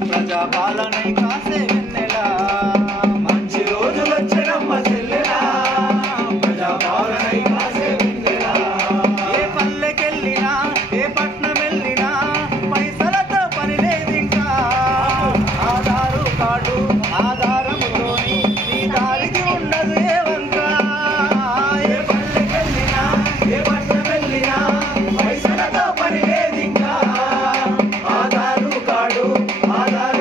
ప్రజాపాలనై కాసే వెన్నెలా మంచి రోజులు వచ్చనమ్మ చెల్లెలా ప్రజాపాలనై కాసే వెన్నెలా ఏ పల్లెకెళ్ళినా ఏ పట్నం వెళ్ళినా పైసలతో పని లేదింకా ఆధారు కార్డు ఆధారముతోని నీ దారికి ఉండదు ఏ వంక ఏ పల్లెకెళ్ళినా ఏ పట్నం వెళ్ళినా పైసలతో పని లేదింకా ఆధారు కార్డు ఆధార